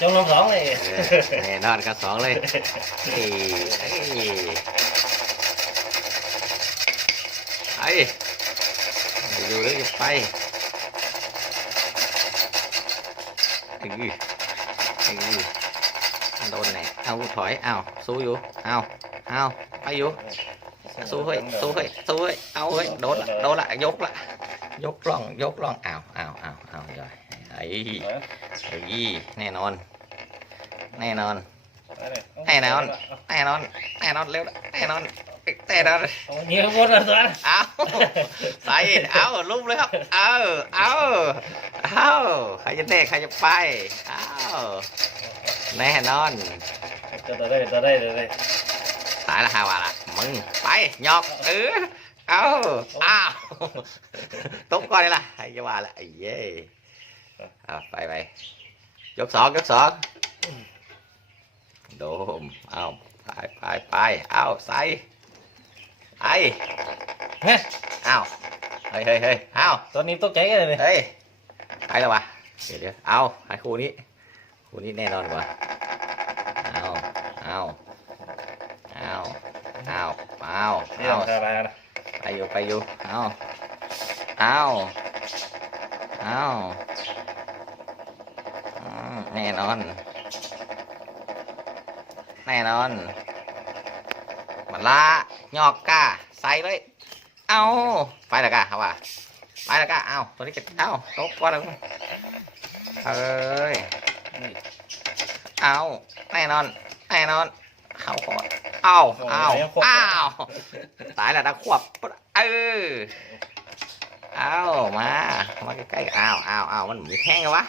จงลงสองเลยเออแน่นอนก็สองเลยเอ้ยเอ้ยไอ้อยู่เลยไปอืออือโดนแน่เอาถอยเอาสู้อยู่เอาเอาไปอยู่สู้เฮ้ยสู้เฮ้ยสู้เฮ้ยเอาเฮ้ยโดนละโดนละยกละยกล่องยกล่องอ้าวอ้าวอ้าวอ้าวย่อย ไอ้ไอ้แน่นอน แน่นอน แน่นอน แน่นอน แน่นอนเร็วละแน่นอนแน่นอนเงี้ยวนเลยตัวนั้นเอาใส่เอาลุ่มเลยครับ เอาเอาเอาใครจะเตะใครจะไปเอาแน่นอนตัวได้ตัวได้ตัวได้ตายละฮาวาละมึงไปหยอกเออเอาอ้าวตบก่อนเลยล่ะไอ้จะว่าละไอ้เย่เอาไปไปยกสองยกสองโดมเอาไปไปไปเอาใส่ไอ้เฮ้ยเอาเฮ้ยเฮ้ยเฮ้ยเอาตัวนี้ตกใจกันเลยเฮ้ยไปแล้ววะเดี๋ยวเดี๋ยวเอาไอ้คู่นี้คู่นี้แน่นอนกว่าเอาเอาเอาเอาเอานี่เอาทำอะไรนะไปอยู่ไปอยู่เอาเอาเอาอืม แน่นอน แน่นอนมันละยอกกาใส่เลย เอาไปและกะครับว่าไปและกะเอาตัวนี้จะเอาตกก่อนเลยเอ้ยเอาแน่นอน แน่นอน เข้าก่อนเอาเอาเอาตายแล้วตะควบเออเอามา มาใกล้ๆเอาเอาเอามันมีแห้งกันวะ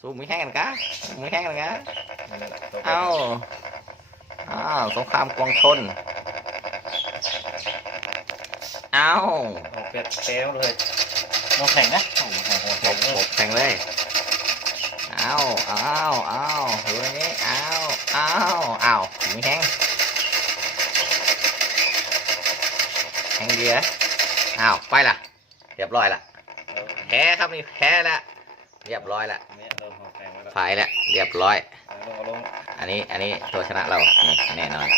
สู้มีแห้งกันกะมีแห้งกันกะเอาเอาสงครามกวางชนเอาเป็ดแก้วเลยน้องแข่งนะโอ้โหโอ้โหแข่งเลยเอาเอาเอาดูอันนี้เอาเอาเอามีแห้งแห้งดีเหรอเอาไปละเรียบร้อยละแพ้ครับนี่แพ้ละ เรียบร้อยละเนี่ยโดนหัวแข่งมาแล้วฝ่ายละเรียบร้อยลงลงอันนี้อันนี้ตัวชนะเรานี่แน่นอน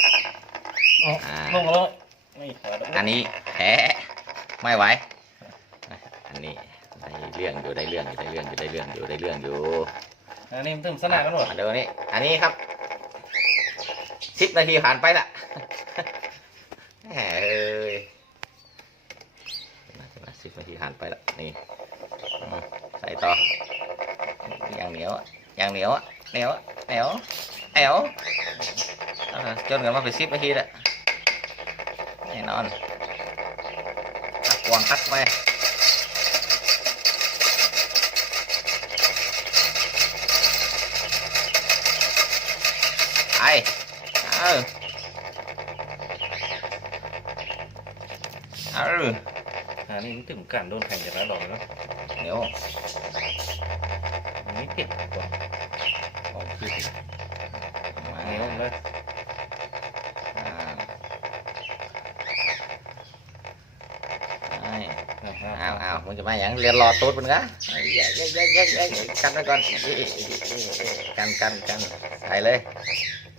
ลงลงไม่อันนี้แพ้ไม่ไหว อันนี้ได้เรื่องอยู่ได้เรื่องอยู่ได้เรื่องอยู่ได้เรื่องอยู่ได้เรื่องอยู่อันนี้มันถึงสนามกันหมดมาดูนี่อันนี้ครับสิบนาทีผ่านไปละแหมเอ้ยสิบนาทีผ่านไปละนี่อืมใส่ต่ออ ย่างเหนียวอะอย่างเหนียวอะเหนียวเหนียวเหนียวเออจนกันมาเป็นสิบนาทีละแน่นอนตักวางคัดไว้ไปเออเอออันนี้มันถึงการโดนแข่งจากแล้วหรอเนาะเหนียวอันนี้ผิดกว่าของพี่มาอันนี้เลยอ่าอ้าวเรียนรอตูดมึงกะเย้เย้เย้เย้เย้กันไว้ ก่อนกันกันกันใส่เลย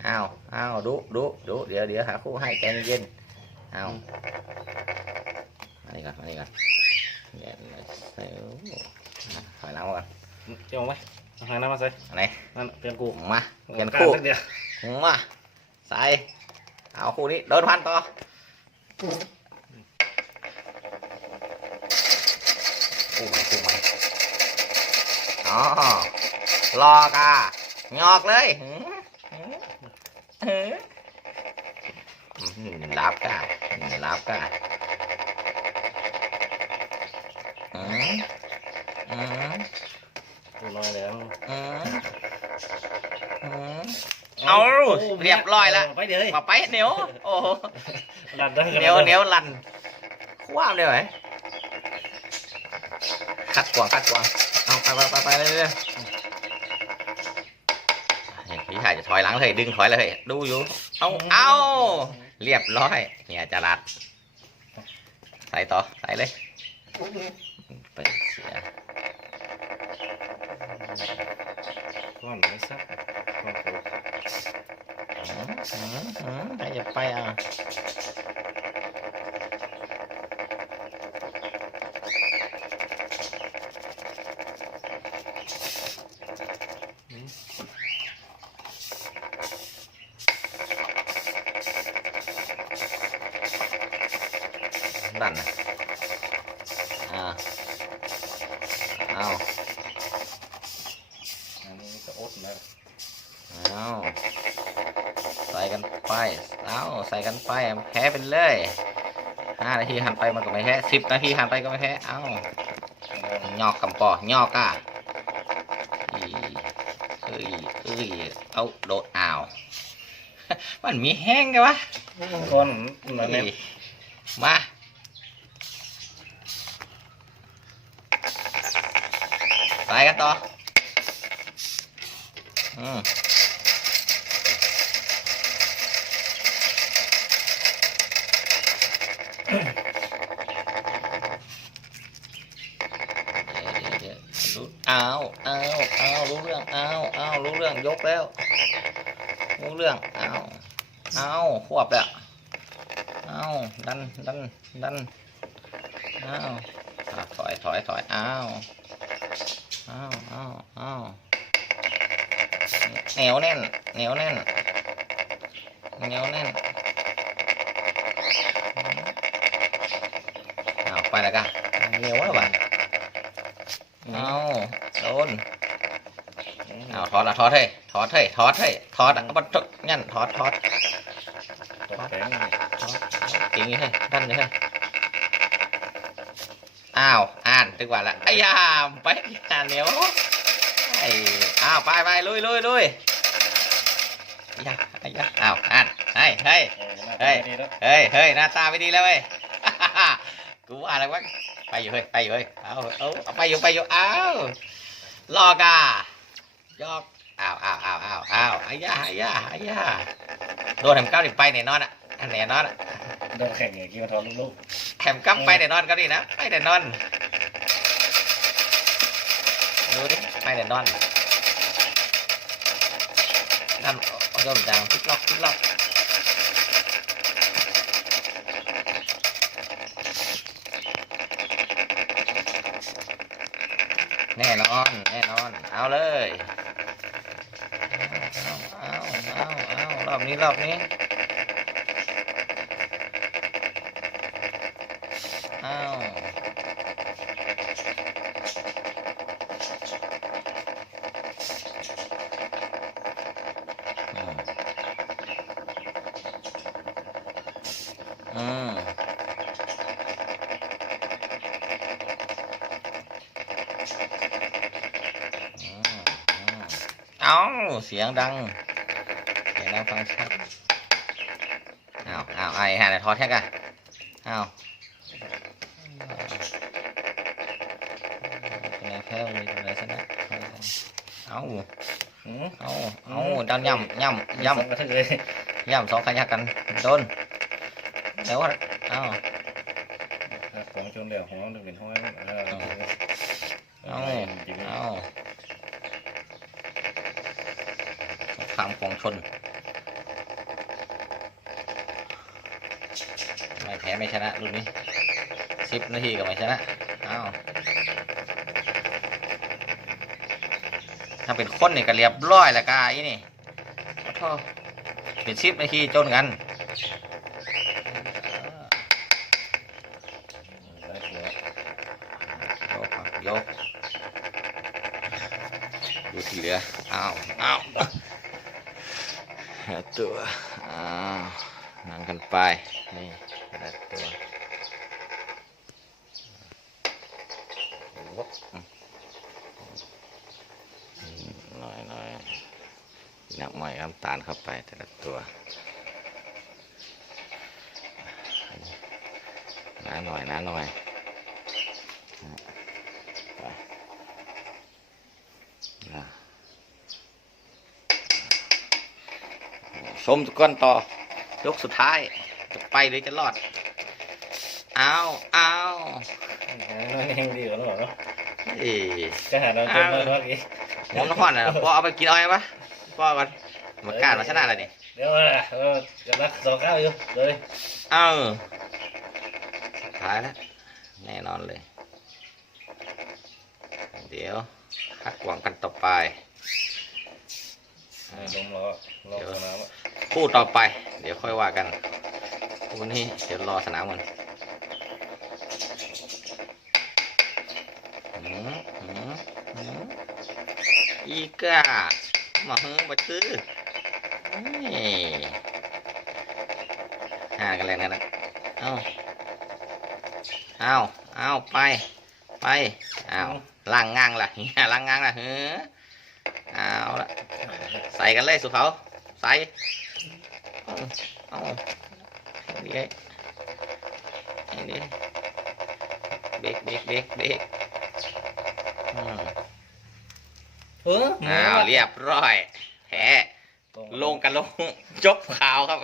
อ้าวอ้าวดูดูดูเดี๋ยวเดี๋ยวหาคู่ให้ใจเย็นอ้าวมานี่ก่อนมานี่ก่อน เย็นใส่ถอยหลังมาก่อนเจ้าไหมหาน้ำมาใส่อันไหนนั่นเปลี่ยนกูมาเปลี่ยนคู่เดียวมาใส่เอาคู่นี้เดินพันต่อคู่ใหม่คู่ใหม่อ๋อรอกะงอกเลยหืมหืมหืมอืมลับกะลับกะอืมอืม กูน้อยแล้ว อืมอืม เอาเรียบร้อยละไปเดี๋ยวมาไปเหนียวโอ้โหดันได้เหนียวเหนียวลันคว้ามเลยไหมคัดกวางคัดกวางเอาไปไปไปไปเลยเลยพี่ชายจะถอยหลังเลยดึงถอยเลยดูอยู่เอาเอาเรียบร้อยเนี่ยจะรัดใส่ต่อใส่เลยไปเสียก้อนไม่ซับก้อนโคอืมอืมอื ใส่กันไปแพ้ไปเลยห้านาทีหันไปมันก็ไม่แพ้สิบนาทีหันไปก็ไม่แพ้เอายอกกำปอยอกอะอีเอ้ยเอ้ยเอาโดดอ้าวมันมีแห้งกันวะก้อนมันเนี่ยอีมาไปกันต่ออืมเดี๋ยวๆรู้เอาเอาเอารู้เรื่องเอาเอารู้เรื่องยกแล้ว รู้เรื่องเอาเอาควบแล้วเอาดันดันดันเอาถอยถอยถอยเอาเอาเอาเอาเหนียวแน่นเหนียวแน่นเหนียวแน่นเอาไปแล้วกันเหนียวแล้วบ้านเอาโดนเอา ถอดละถอดเฮ้ยถอดเฮ้ยถอดเฮ้ยถอดอะบัดทุกงั้นถอดถอดตกแข็งเก่งเลยดันเฮ้อ้าวอ่านดีกว่าละไอ้ยามไปอ่านเหนียวไอ้อ้าวไปไปลุยลุยลุยไอ้ยาไอ้ยาอ้าวอ่านเฮ้ยเฮ้ยเฮ้ยเฮ้ยเฮ้ยหน้าตาไม่ดีแล้วเว้ยกูว่าอะไรวะไปอยู่เฮ้ยไปอยู่เฮ้ยเอาเอาไปอยู่ไปอยู่อ้าวลอกอะ ยอกอ้าวอ้าวอ้าวอ้าวอ้าวไอ้ยาไอ้ยาไอ้ยาโดนแถมเก้าดิบไปแน่นอนอะแน่นอนอะโดนแข่งอย่างกี้มาทอนลูกแถมกำไปแต่นอนก็ดีนะไปแต่นอนดูดิไปแต่นอนนั่นเอาโดนจังพลิกล็อกพลิกล็อกแน่นอน แน่นอน เอาเลยเอาเอาเอบนี้รอบนี้อ้าวอืมเอาเสียงดัง เสียงดังฟังชัดอ้าวอ้าวไอ้ห่าไหนทอดแท็กอะอ้าวคะแนนแพ้เลยอะไรชนะเอาเอาเอาดันย่ำย่ำย่กระทึกเลยำย่ำสองขยักกันโดนแล้วว่าเอาของชนเดี่ยวของเราเป็นห้อยเออเอาเอาสงครามกองชนไม่ แพ้ไม่ชนะรุ่นนี้สิบนาทีก็ไม่ชนะเอาถ้าเป็นคนนี่ก็เรียบร้อยล้วกายนี่ขอโทษเป็นสิบนาทีจนกันยกดูที่เหลืออ้าวอ้าวตัวอ้าวนั่งกันไป นี่หาตัวอืมน้อยน้อยนักมวยน้ำตาลเข้าไปแต่ละตัวหน้าหน่อยหน้าหน่อยชมทุกคนต่อยกสุดท้าย จะไปหรือจะรอด เอาเอาน้อยเองดีกว่าหรอเนาะเอ้ยก็หาเราจนมาเมื่อกี้หอมน้ำห้อนอะพ่อเอาไปกินอาไงปะพ่อก่อน มาก้านมาชนะอะไรนี่เดี๋ยวนะเออจะรักสองข้าวอยู่เลยเอ้าสุดท้ายแล้วแน่นอนเลย เดี๋ยวคัดหวังกันต่อไปลมรอรอสนามอะคู่ต่อไป เดี๋ยวค่อยว่ากันคู่นี้เดี๋ยวรอสนามกันหืมหืมหืมอีกามาหืมบัดซื้อนี่ ห่ากันเลยนะเอาเอาเอาไป ไปเอาล่างง้างล่ะล่างง้างล่ะเฮ้อเอาละใส่กันเลยสุเขาใส่เอาเอาให้ดีให้ดีเบรกเบรกเบรกเบรกเอออ้าเรียบร้อยแผล ลงกันลงจบข่าวครับ